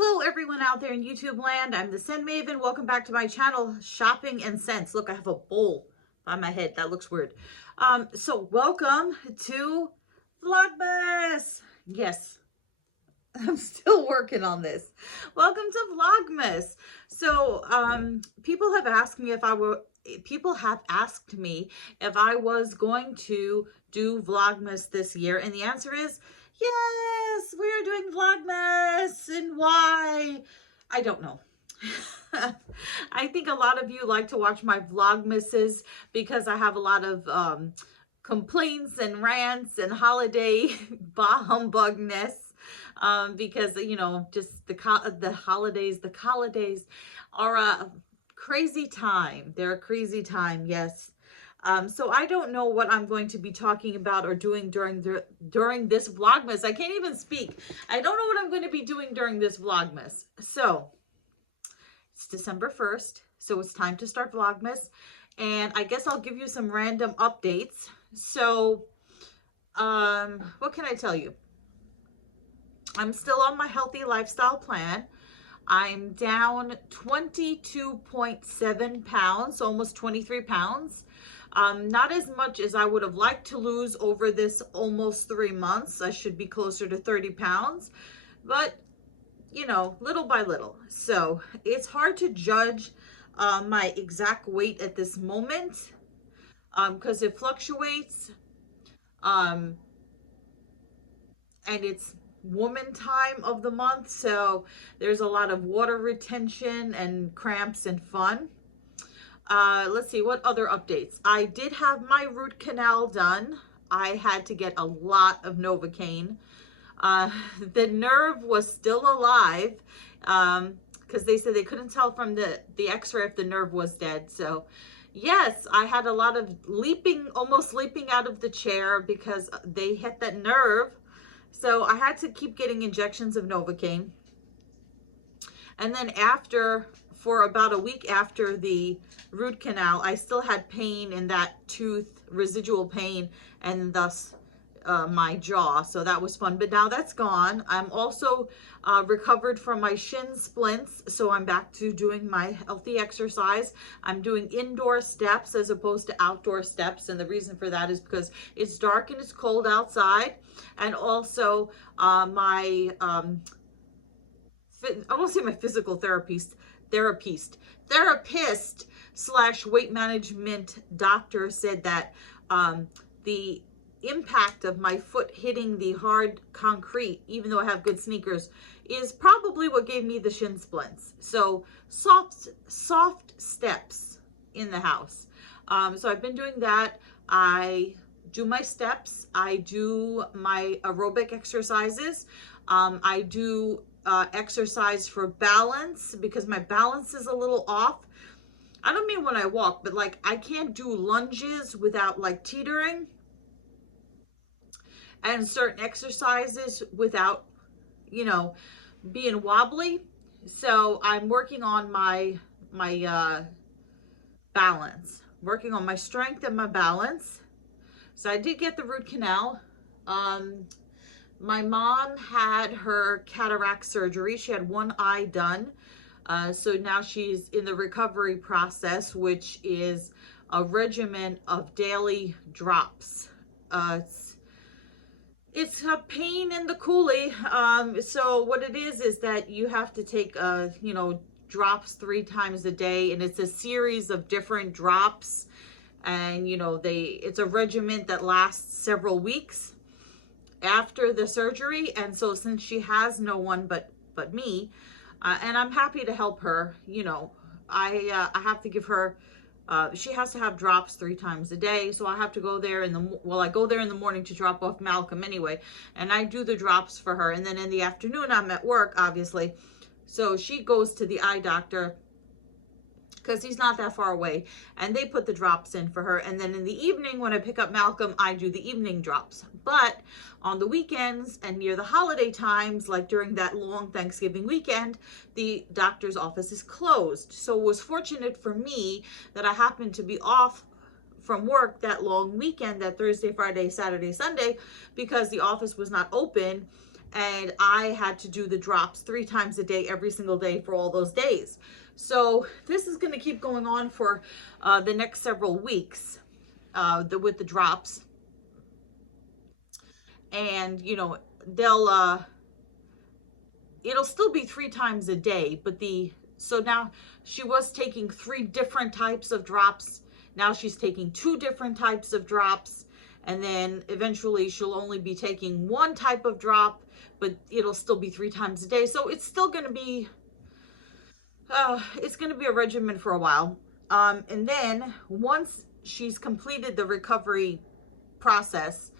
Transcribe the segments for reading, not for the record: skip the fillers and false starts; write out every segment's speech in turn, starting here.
Hello everyone out there in YouTube land. I'm the Scent Maven. Welcome back to my channel, Shopping and Scents. Look, I have a bowl by my head. That looks weird. So welcome to Vlogmas. Yes, I'm still working on this. Welcome to Vlogmas. So people have asked me if I was going to do Vlogmas this year, and the answer is yes, we're doing Vlogmas. And why? I don't know. I think a lot of you like to watch my Vlogmases because I have a lot of complaints and rants and holiday bah humbugness. Because you know, just the holidays are a crazy time. They're a crazy time, yes. So I don't know what I'm going to be talking about or doing during this Vlogmas. I can't even speak. I don't know what I'm going to be doing during this Vlogmas. So it's December 1st, so it's time to start Vlogmas, and I guess I'll give you some random updates. So what can I tell you? I'm still on my healthy lifestyle plan. I'm down 22.7 pounds, almost 23 pounds. Not as much as I would have liked to lose over this almost 3 months. I should be closer to 30 pounds, but you know, little by little. So it's hard to judge my exact weight at this moment because it fluctuates. And it's woman time of the month, so there's a lot of water retention and cramps and fun. Let's see, what other updates? I did have my root canal done. I had to get a lot of Novocaine. The nerve was still alive because they said they couldn't tell from the x-ray if the nerve was dead. So yes, I had a lot of almost leaping out of the chair because they hit that nerve. So I had to keep getting injections of Novocaine. And then for about a week after the root canal, I still had pain in that tooth, residual pain, and thus my jaw. So that was fun, but now that's gone. I'm also recovered from my shin splints, so I'm back to doing my healthy exercise. I'm doing indoor steps as opposed to outdoor steps, and the reason for that is because it's dark and it's cold outside. And also I won't say my physical therapist slash weight management doctor said that the impact of my foot hitting the hard concrete, even though I have good sneakers, is probably what gave me the shin splints. So soft steps in the house. So I've been doing that. I do my steps. I do my aerobic exercises. I do exercise for balance because my balance is a little off. I don't mean when I walk, but like I can't do lunges without like teetering, and certain exercises without, you know, being wobbly. So I'm working on my balance, working on my strength and my balance. So I did get the root canal. My mom had her cataract surgery. She had one eye done. So now she's in the recovery process, which is a regimen of daily drops. It's a pain in the coolie. So what it is that you have to take, you know, drops 3 times a day, and it's a series of different drops. And, you know, it's a regimen that lasts several weeks after the surgery. And so since she has no one but me, and I'm happy to help her, you know, I have to give her, she has to have drops 3 times a day. So I have to go there I go there in the morning to drop off Malcolm anyway, and I do the drops for her. And then in the afternoon, I'm at work, obviously. So she goes to the eye doctor because he's not that far away, and they put the drops in for her. And then in the evening, when I pick up Malcolm, I do the evening drops. But on the weekends and near the holiday times, like during that long Thanksgiving weekend, the doctor's office is closed. So it was fortunate for me that I happened to be off from work that long weekend, that Thursday, Friday, Saturday, Sunday, because the office was not open. and I had to do the drops 3 times a day, every single day for all those days. So this is going to keep going on for the next several weeks with the drops. And, you know, it'll still be 3 times a day, but so now she was taking 3 different types of drops. Now she's taking 2 different types of drops. And then eventually she'll only be taking 1 type of drop, but it'll still be 3 times a day. So it's still going to be, a regimen for a while. And then once she's completed the recovery process,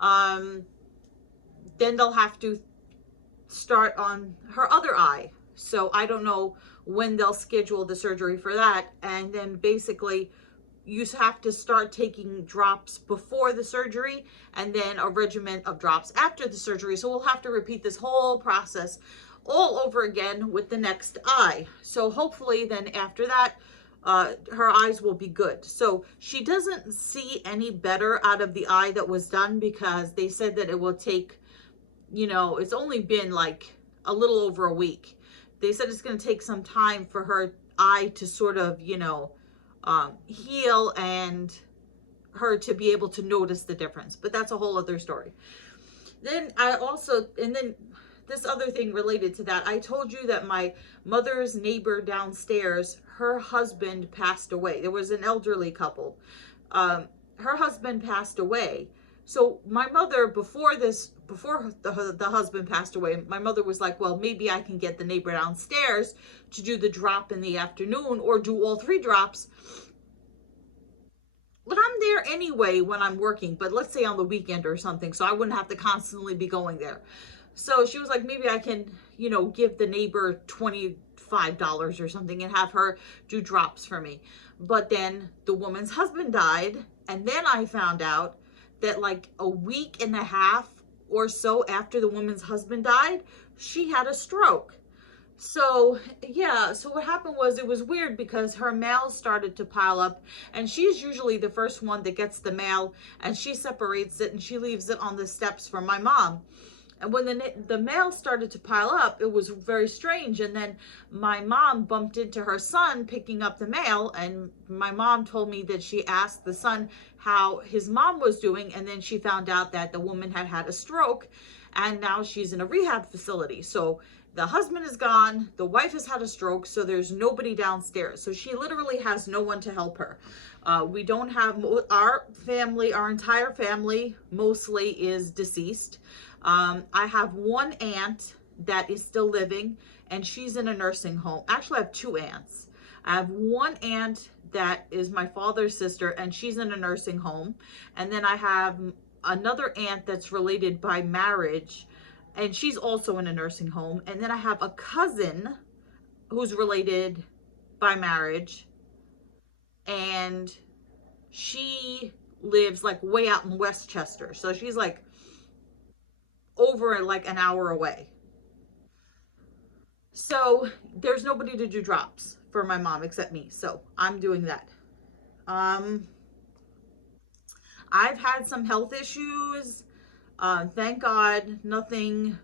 then they'll have to start on her other eye. So I don't know when they'll schedule the surgery for that. And then basically you have to start taking drops before the surgery and then a regimen of drops after the surgery. So we'll have to repeat this whole process all over again with the next eye. So hopefully then after that, her eyes will be good. So she doesn't see any better out of the eye that was done, because they said that it will take, you know, it's only been like a little over a week. They said it's going to take some time for her eye to sort of, you know, heal and her to be able to notice the difference. But that's a whole other story. Then then this other thing related to that, I told you that my mother's neighbor downstairs, her husband passed away. There was an elderly couple. Her husband passed away. So my mother, before the husband passed away, my mother was like, well, maybe I can get the neighbor downstairs to do the drop in the afternoon, or do all 3 drops. But I'm there anyway when I'm working, but let's say on the weekend or something, so I wouldn't have to constantly be going there. So she was like, maybe I can, you know, give the neighbor $25 or something and have her do drops for me. But then the woman's husband died. And then I found out that like a week and a half or so after the woman's husband died, she had a stroke. So yeah, so what happened was, it was weird because her mail started to pile up, and she's usually the first one that gets the mail, and she separates it and she leaves it on the steps for my mom. And when the mail started to pile up, it was very strange. And then my mom bumped into her son picking up the mail, and my mom told me that she asked the son how his mom was doing, and then she found out that the woman had had a stroke, and now she's in a rehab facility. So the husband is gone, the wife has had a stroke, so there's nobody downstairs. So she literally has no one to help her. We don't have, our entire family mostly is deceased. I have one aunt that is still living, and she's in a nursing home. Actually, I have 2 aunts. I have one aunt that is my father's sister, and she's in a nursing home. And then I have another aunt that's related by marriage, and she's also in a nursing home. And then I have a cousin who's related by marriage, and she lives like way out in Westchester. So she's like over like an hour away. So there's nobody to do drops for my mom except me. So I'm doing that. I've had some health issues. Thank God, nothing,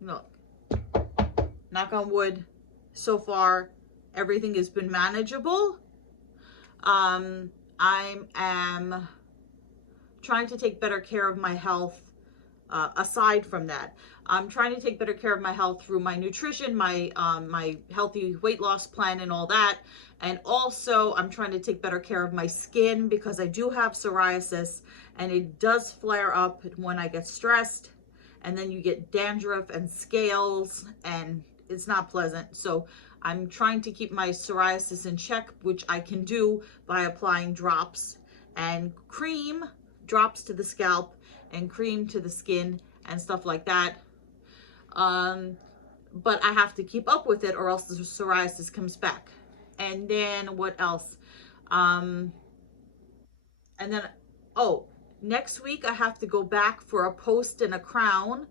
knock on wood, so far, everything has been manageable. I am trying to take better care of my health. Aside from that, I'm trying to take better care of my health through my nutrition, my healthy weight loss plan and all that. And also I'm trying to take better care of my skin, because I do have psoriasis, and it does flare up when I get stressed, and then you get dandruff and scales, and it's not pleasant. So I'm trying to keep my psoriasis in check, which I can do by applying drops and cream, drops to the scalp and cream to the skin and stuff like that. But I have to keep up with it, or else the psoriasis comes back. And then what else? And then, next week I have to go back for a post and a crown.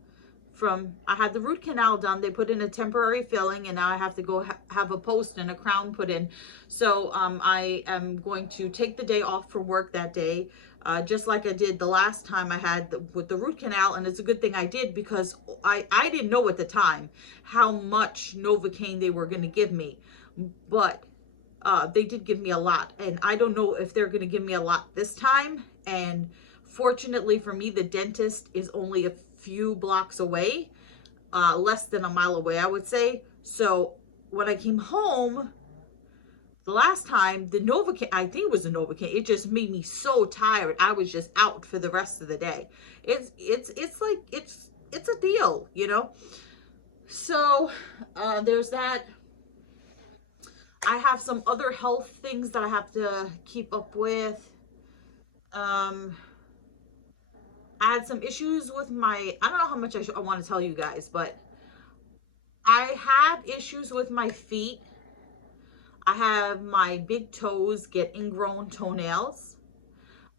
I had the root canal done, they put in a temporary filling, and now I have to go have a post and a crown put in. So I am going to take the day off from work that day. just like I did the last time I had with the root canal. And it's a good thing I did, because I didn't know at the time how much Novocaine they were going to give me, but they did give me a lot, and I don't know if they're going to give me a lot this time. And fortunately for me, the dentist is only a few blocks away, less than a mile away, I would say. So when I came home the last time, the Novocaine, I think it was the Novocaine, it just made me so tired. I was just out for the rest of the day. It's like it's a deal, you know. So there's that. I have some other health things that I have to keep up with. Um, I had some issues with my, I don't know how much I want to tell you guys, but I had issues with my feet. I have my big toes get ingrown toenails.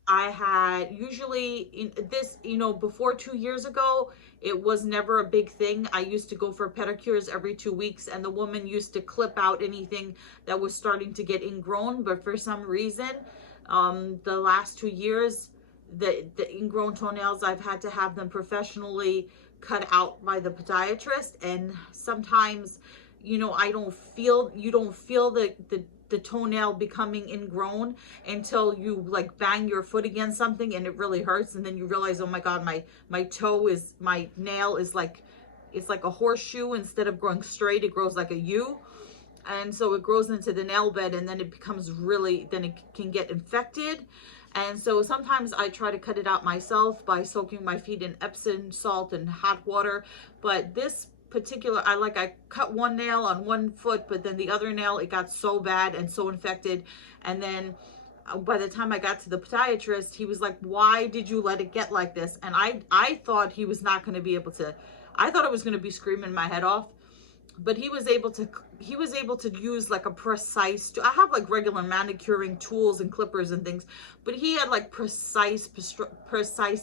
I had usually in this, you know, before 2 years ago, it was never a big thing. I used to go for pedicures every 2 weeks, and the woman used to clip out anything that was starting to get ingrown. But for some reason, the last 2 years, the ingrown toenails, I've had to have them professionally cut out by the podiatrist. And sometimes, you know, you don't feel the toenail becoming ingrown until you like bang your foot against something and it really hurts, and then you realize, oh my god, my nail is like, it's like a horseshoe. Instead of growing straight, it grows like a U, and so it grows into the nail bed, and then it becomes really, then it can get infected. And so sometimes I try to cut it out myself by soaking my feet in Epsom salt and hot water. But this particular, I cut one nail on one foot, but then the other nail, it got so bad and so infected. And then by the time I got to the podiatrist, he was like, why did you let it get like this? And I thought he was not going to be able to, I thought I was going to be screaming my head off. But he was able to use like a precise, I have like regular manicuring tools and clippers and things, but he had like precise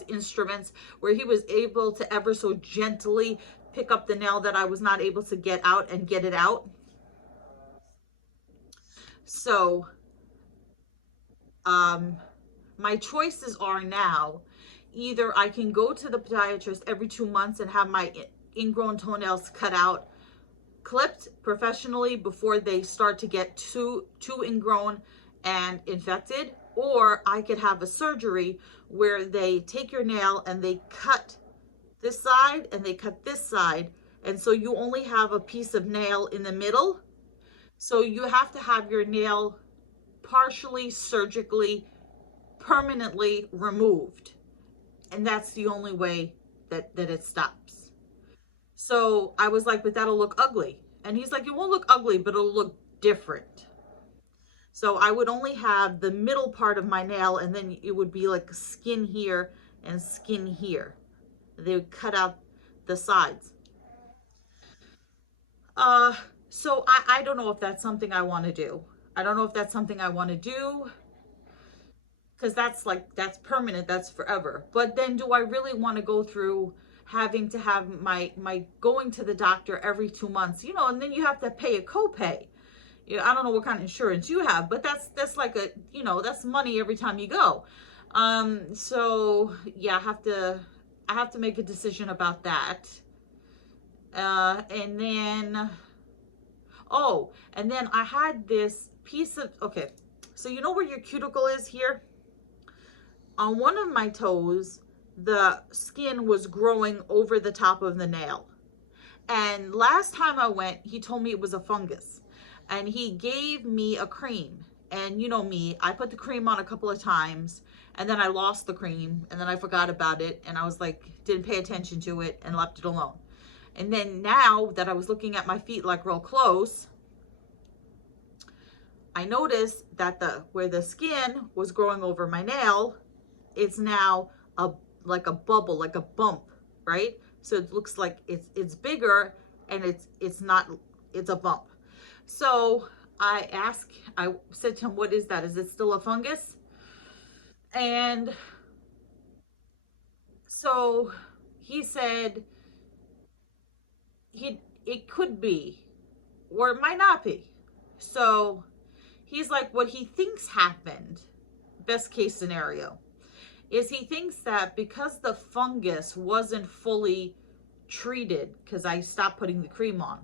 instruments where he was able to ever so gently pick up the nail that I was not able to get out and get it out. So my choices are now, either I can go to the podiatrist every 2 months and have my ingrown toenails cut out, clipped professionally before they start to get too ingrown and infected, or I could have a surgery where they take your nail and they cut this side and they cut this side, and so you only have a piece of nail in the middle. So you have to have your nail partially surgically permanently removed, and that's the only way that it stops. So I was like, but that'll look ugly. And he's like, it won't look ugly, but it'll look different. So I would only have the middle part of my nail, and then it would be like skin here and skin here. They would cut out the sides. So I don't know if that's something I want to do. I don't know if that's something I want to do, because that's permanent, that's forever. But then do I really want to go through having to have my going to the doctor every 2 months, you know, and then you have to pay a copay. I don't know what kind of insurance you have, but that's like a, you know, that's money every time you go. So yeah, I have to make a decision about that. And then, oh, and then I had this piece of, okay, so you know where your cuticle is here? On one of my toes, the skin was growing over the top of the nail. And last time I went, he told me it was a fungus. And he gave me a cream. And you know me, I put the cream on a couple of times, and then I lost the cream, and then I forgot about it, and I was like, didn't pay attention to it and left it alone. And then now that I was looking at my feet like real close, I noticed that where the skin was growing over my nail, it's now like a bubble, like a bump, right? So it looks like it's bigger, and it's not, it's a bump. So I said to him, what is that? Is it still a fungus? And so he said it could be, or it might not be. So he's like, what he thinks happened, best case scenario, is he thinks that because the fungus wasn't fully treated, because I stopped putting the cream on,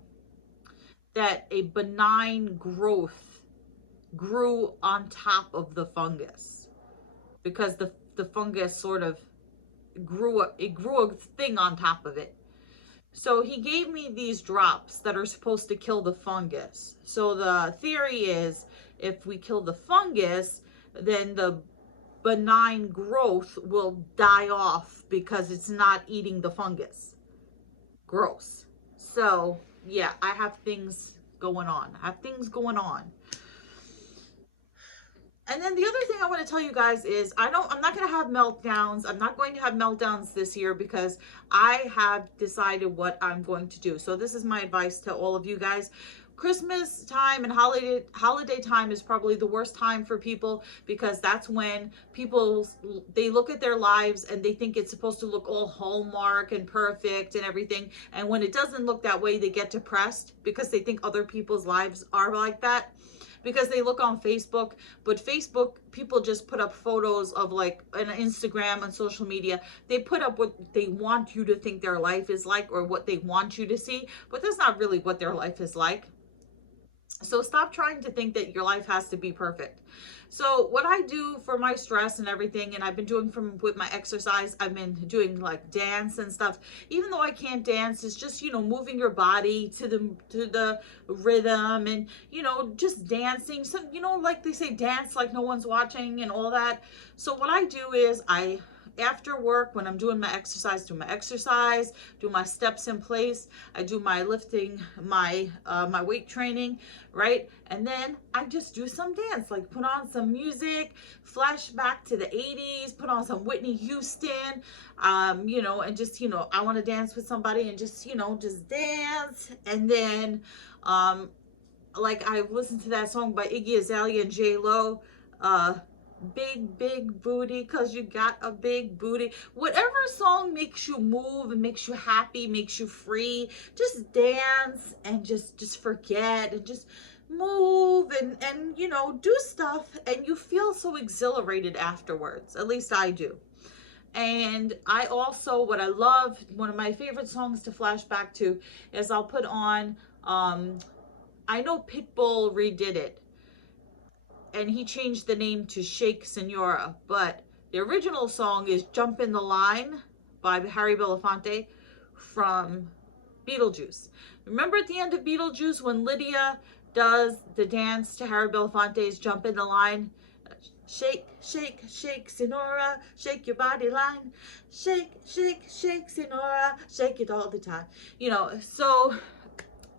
that a benign growth grew on top of the fungus, because the fungus sort of grew a thing on top of it. So he gave me these drops that are supposed to kill the fungus. So the theory is, if we kill the fungus, then the benign growth will die off because it's not eating the fungus. Gross. So yeah, I have things going on. And then the other thing I want to tell you guys is I'm not going to have meltdowns. I'm not going to have meltdowns this year because I have decided what I'm going to do. So this is my advice to all of you guys. Christmas time and holiday time is probably the worst time for people, because that's when they look at their lives and they think it's supposed to look all Hallmark and perfect and everything. And when it doesn't look that way, they get depressed because they think other people's lives are like that, because they look on Facebook, but Facebook people just put up photos of, like, on Instagram and social media. They put up what they want you to think their life is like, or what they want you to see, but that's not really what their life is like. So stop trying to think that your life has to be perfect. So what I do for my stress and everything, and I've been doing with my exercise, I've been doing like dance and stuff. Even though I can't dance, it's just, moving your body to the rhythm, and, just dancing. So, like they say, dance like no one's watching and all that. So what I do is after work, when I'm doing my exercise, do my steps in place. I do my lifting, my weight training, right? And then I just do some dance, like put on some music, flash back to the 80s, put on some Whitney Houston, and just, I want to dance with somebody and just, just dance. And then, like, I listened to that song by Iggy Azalea and J-Lo, big booty, cause you got a big booty. Whatever song makes you move and makes you happy, makes you free, just dance and just forget and just move and do stuff, and you feel so exhilarated afterwards. At least I do. And I also, what I love, one of my favorite songs to flash back to is I'll put on, I know Pitbull redid it, and he changed the name to Shake Senora, but the original song is Jump in the Line by Harry Belafonte from Beetlejuice. Remember at the end of Beetlejuice when Lydia does the dance to Harry Belafonte's Jump in the Line? Shake, shake, shake, Senora, shake your body line. Shake, shake, shake, Senora, shake it all the time. So...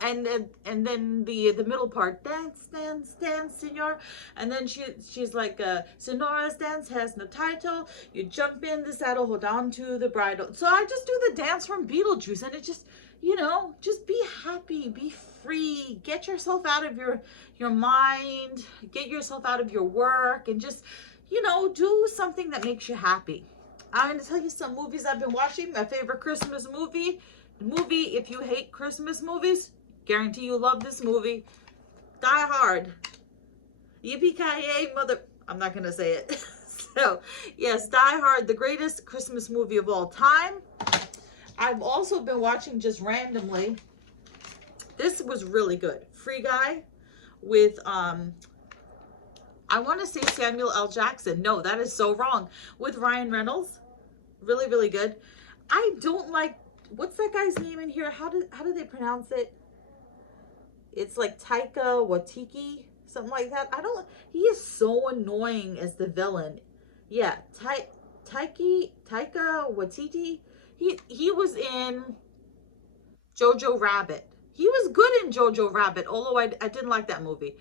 And then the middle part, dance, dance, dance, senor. And then she's like, Senora's dance has no title. You jump in the saddle, hold on to the bridle. So I just do the dance from Beetlejuice, and it just, just be happy, be free, get yourself out of your mind, get yourself out of your work, and just, do something that makes you happy. I'm going to tell you some movies I've been watching. My favorite Christmas movie, if you hate Christmas movies, guarantee you love this movie. Die Hard. Yippee-ki-yay, mother... I'm not going to say it. So, yes, Die Hard, the greatest Christmas movie of all time. I've also been watching just randomly. This was really good. Free Guy with, I want to say Samuel L. Jackson. No, that is so wrong. With Ryan Reynolds. Really, really good. I don't like... What's that guy's name in here? How do they pronounce it? It's like Taika Waititi, something like that. He is so annoying as the villain. Yeah, Taika Waititi. He was in Jojo Rabbit. He was good in Jojo Rabbit, although I didn't like that movie.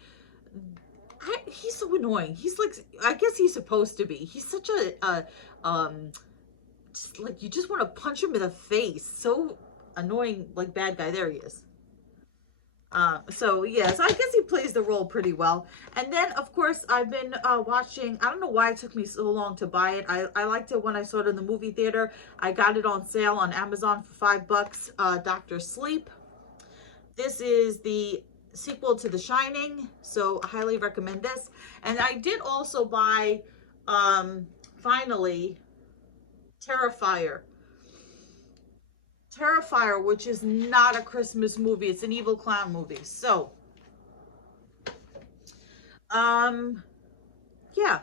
He's so annoying. He's like, I guess he's supposed to be. He's such just like, you just want to punch him in the face. So annoying, like, bad guy. There he is. So yeah, so I guess he plays the role pretty well. And then, of course, I've been watching, I don't know why it took me so long to buy it. I liked it when I saw it in the movie theater. I got it on sale on Amazon for $5, Dr. Sleep. This is the sequel to The Shining, so I highly recommend this. And I did also buy, finally, Terrifier. Terrifier, which is not a Christmas movie. It's an evil clown movie. So, yeah.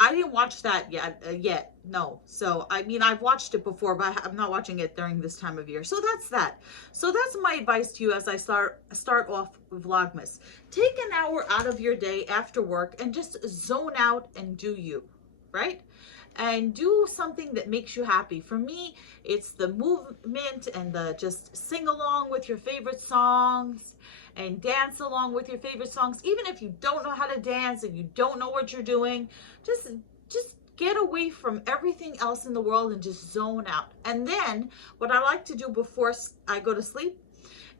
I didn't watch that yet. No. So, I mean, I've watched it before, but I'm not watching it during this time of year. So that's that. So that's my advice to you as I start off Vlogmas. Take an hour out of your day after work and just zone out and do you, right? And do something that makes you happy. For me, it's the movement and the just sing along with your favorite songs and dance along with your favorite songs. Even if you don't know how to dance and you don't know what you're doing, just get away from everything else in the world and just zone out. And then what I like to do before I go to sleep,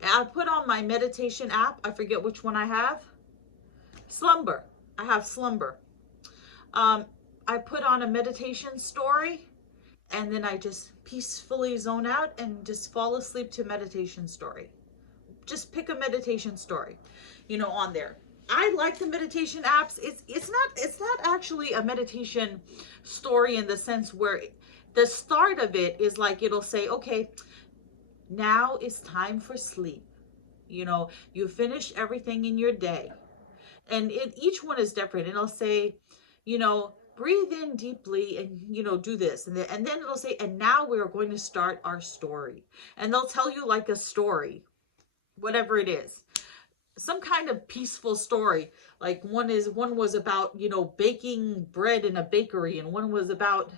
I put on my meditation app. I forget which one I have. Slumber. I have Slumber. I put on a meditation story, and then I just peacefully zone out and just fall asleep to meditation story. Just pick a meditation story, on there. I like the meditation apps. It's not actually a meditation story in the sense where the start of it is like it'll say, okay, now it's time for sleep. You finish everything in your day. And each one is different. And it'll say, breathe in deeply and, do this. And then it'll say, and now we're going to start our story. And they'll tell you like a story, whatever it is. Some kind of peaceful story. Like one was about, baking bread in a bakery. And one was about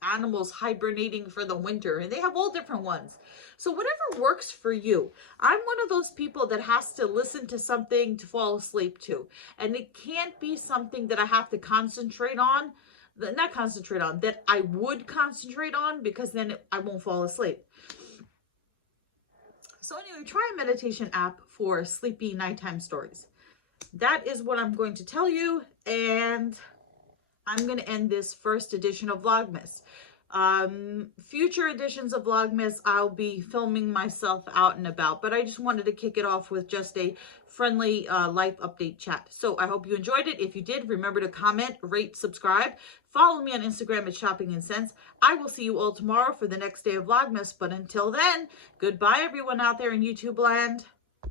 animals hibernating for the winter, and they have all different ones. So whatever works for you. I'm one of those people that has to listen to something to fall asleep to, and it can't be something that I have to concentrate on, that I would concentrate on, because then I won't fall asleep. So anyway, try a meditation app for sleepy nighttime stories. That is what I'm going to tell you, and I'm going to end this first edition of Vlogmas. Future editions of Vlogmas, I'll be filming myself out and about, but I just wanted to kick it off with just a friendly life update chat. So I hope you enjoyed it. If you did, remember to comment, rate, subscribe. Follow me on Instagram at Shopping and Sense. I will see you all tomorrow for the next day of Vlogmas, but until then, goodbye everyone out there in YouTube land.